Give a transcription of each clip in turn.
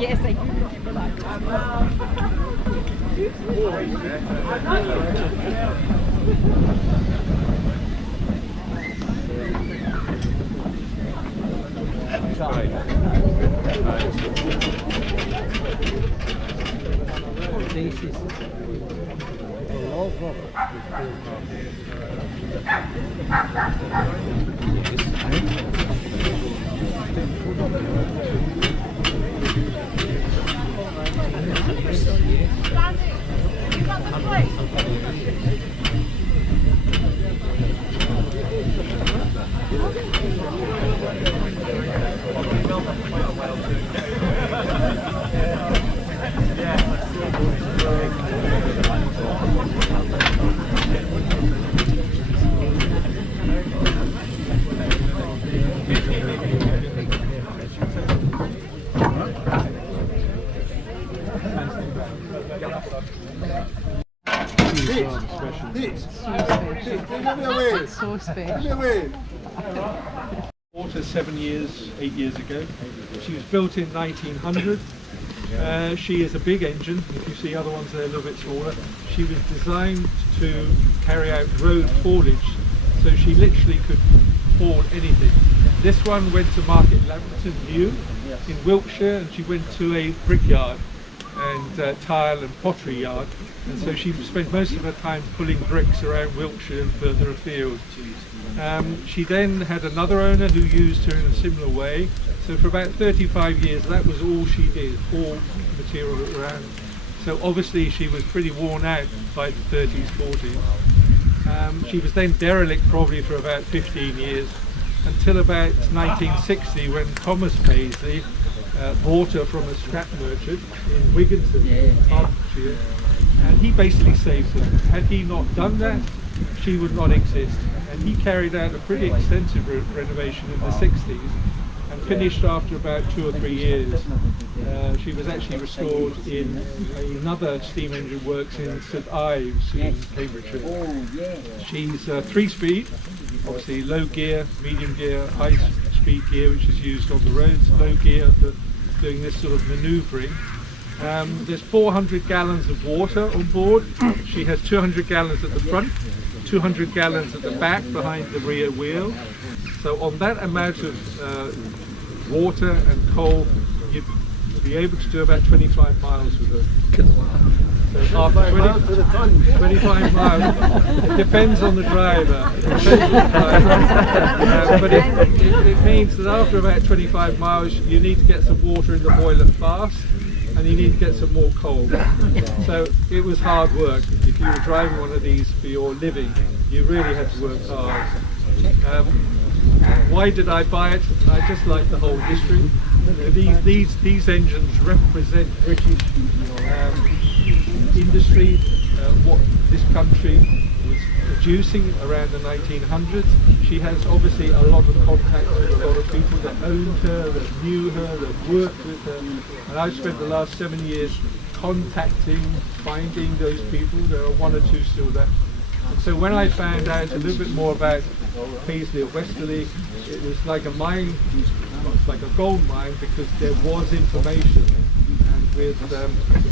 Yes, I do. This is a logo. So special. Bought her 8 years ago. She was built in 1900. She is a big engine. If you see other ones, they're a little bit smaller. She was designed to carry out road haulage, so she literally could haul anything. This one went to market Lamberton New in Wiltshire, and she went to a brickyard and tile and pottery yard, and so she spent most of her time pulling bricks around Wiltshire and further afield. She then had another owner who used her in a similar way, so for about 35 years that was all she did, haul material around. So obviously she was pretty worn out by the 30s, 40s. She was then derelict probably for about 15 years, until about 1960 when Thomas Paisley bought her from a scrap merchant in Wigginton, Hertfordshire, and he basically saved her. Had he not done that, she would not exist. And he carried out a pretty extensive renovation in the 60s and finished after about 2 or 3 years. She was actually restored in another steam engine works in St Ives in Cambridgeshire. She's 3-speed, obviously low gear, medium gear, high speed gear, which is used on the roads, low gear for doing this sort of manoeuvring. There's 400 gallons of water on board. She has 200 gallons at the front, 200 gallons at the back behind the rear wheel. So on that amount of water and coal, you'd be able to do about 25 miles with her. So after 25 miles, it depends on the driver. But it means that after about 25 miles, you need to get some water in the boiler fast, and you need to get some more coal. So it was hard work. If you were driving one of these for your living, you really had to work hard. Why did I buy it? I just like the whole history. These engines represent British industry, what this country was producing around the 1900s. She has obviously a lot of contacts with a lot of people that owned her, that knew her, that worked with her, and I've spent the last 7 years contacting, finding those people. There are 1 or 2 still left. And so when I found out a little bit more about Paisley of Westerlea, it was like a mine, it's like a gold mine, because there was information. And with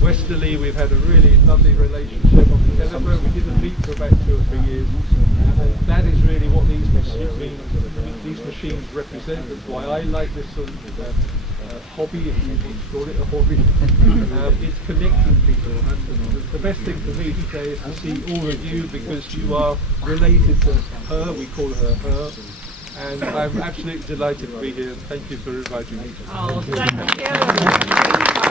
Westerlea, we've had a really lovely relationship on the telephone. We didn't meet for about 2 or 3 years, and that is really what these machines represent. That's why I like this sort of hobby, if you want to call it a hobby. It's connecting people, and the best thing for me today is to see all of you, because you are related to her. We call her her, and I'm absolutely delighted to be here. Thank you for inviting me. Oh, thank you.